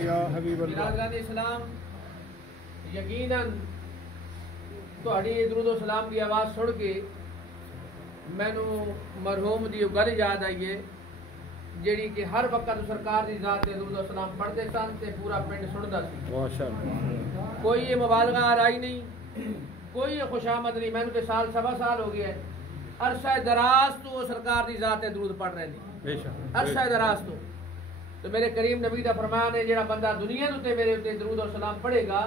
یا حبیب اللہ۔ برادران اسلام، یقیناً تہاڈی درود و سلام کی آواز سن کے مینوں مرحوم دی گل یاد آئی ہے جیڑی کہ ہر وقت سرکار دی ذات تے درود و سلام پڑھتے سن تے پورا پنڈ سندا سی۔ ماشاءاللہ۔ کوئی یہ مبالغہ آرائی نہیں، کوئی یہ خوشامد نہیں۔ مینوں تے سال سوا سال ہو گیا ہے، عرصہ دراز تو وہ سرکار دی ذات تے درود پڑھ رہے ہیں، عرصہ دراز تو میرے کریم نبی دا فرمان ہے جڑا بندہ دنیا تے میرے تے درود اور سلام پڑھے گا،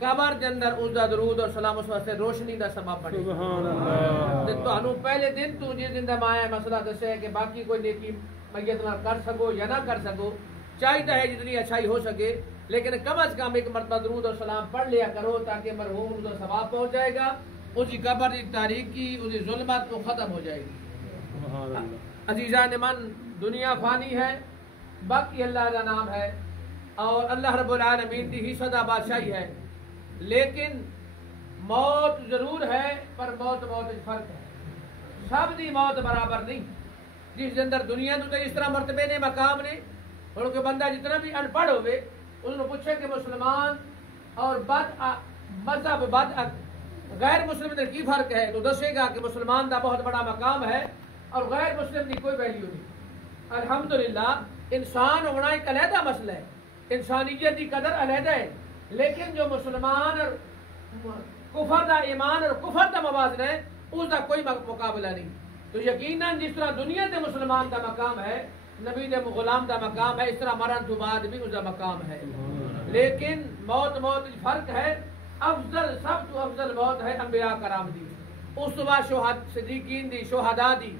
قبر دے اندر اس دا درود اور سلام اس واسطے روشنی دا سبب بنے گا۔ سبحان اللہ۔ تے تانوں پہلے دن تو جس دن دا مایا مسئلہ دسیا ہے کہ باقی کوئی نیکی میت نال کر سکو یا نہ کر سکو، چاہیے ہے جتنی اچھائی ہو سکے، لیکن کم از کم ایک مرتبہ درود اور سلام پڑھ لیا کرو تاکہ مرحوم کا ثواب پہنچ جائے گا، اس کی قبر کی تاریکی، اس کی ظلمت وہ ختم ہو جائے گی۔ سبحان اللہ۔ عزیزان من، دنیا فانی ہے، باقی اللہ کا نام ہے اور اللہ رب العالمین کی ہی سدا بادشاہی ہے، لیکن موت ضرور ہے پر موت فرق ہے۔ سب دی موت برابر نہیں۔ جس کے اندر دنیا تو اس طرح مرتبے نے مقام نے، اور کہ بندہ جتنا بھی ان پڑھ ہوئے اس نے پوچھے کہ مسلمان اور مذہب غیر مسلم میں کی فرق ہے، تو دسے گا کہ مسلمان دا بہت بڑا مقام ہے اور غیر مسلم کی کوئی ویلیو نہیں۔ الحمدللہ انسان ہونا ایک علیحدہ مسئلہ ہے، انسانیت کی قدر علیحدہ ہے، لیکن جو مسلمان اور کفر دا ایمان اور کفر دا موازنہ ہے اس دا کوئی مقابلہ نہیں۔ تو یقیناً جس طرح دنیا دے مسلمان دا مقام ہے، نبی دے غلام دا مقام ہے، اس طرح مرن تو بعد بھی اس دا مقام ہے، لیکن موت فرق ہے۔ افضل سب تو افضل موت ہے انبیاء کرام دی، اس تو بعد صدیقین دی، شہداء دی،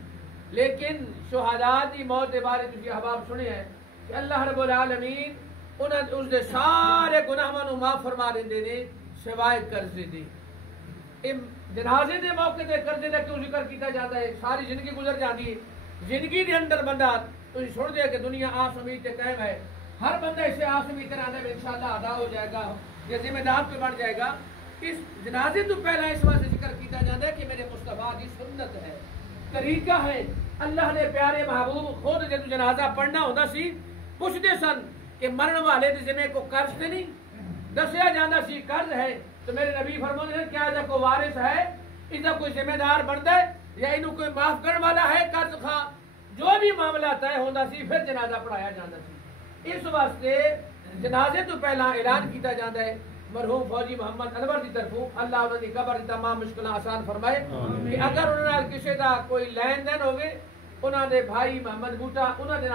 لیکن شہداء دی موت کے بارے تسی احباب سنے ہیں کہ اللہ رب العالمین اس دے سارے گناہاں نوں معاف فرما دیندے نے سوائے قرضے دے۔ جنازے دے موقع تے قرضے دا کیوں ذکر کیتا جاتا ہے؟ ساری زندگی گزر جاتی ہے، زندگی دے اندر بندہ تسی چھوڑ دے کہ دنیا آس امید تے قائم ہے، ہر بندہ اسے آس امید کر آنے میں انشاءاللہ ادا ہو جائے گا یا ذمہ دار پہ بڑھ جائے گا۔ اس جنازے تو پہلا اس واسطے ذکر کیتا جاتا ہے کہ میرے مصطفیٰ کی سنت ہے، طریقہ ہے۔ اللہ نے پیارے محبوب خود جب جنازہ پڑھنا ہوتا سی پوچھتے سن کہ مرن والے دے ذمہ کو قرض تے نہیں دسیا جاتا سی قرض ہے، تو میرے نبی فرماتے ہیں کیا جب کوئی وارث ہے، اس کا کوئی ذمہ دار بنتا ہے یا انہوں کوئی معاف کرنے والا ہے قرض خواہ، جو بھی معاملہ طے ہوتا سی پھر جنازہ پڑھایا جاتا سی۔ اس واسطے جنازے تو پہلا اعلان کیتا جاتا ہے مرحوم فوجی محمد انور دی طرفوں اللہ انہوں نے قبر دی تمام مشکلات آسان فرمائے کہ اگر انہوں نے کسی دا کوئی لین دین ہوئے، انہوں نے بھائی محمد بوٹا انہوں نے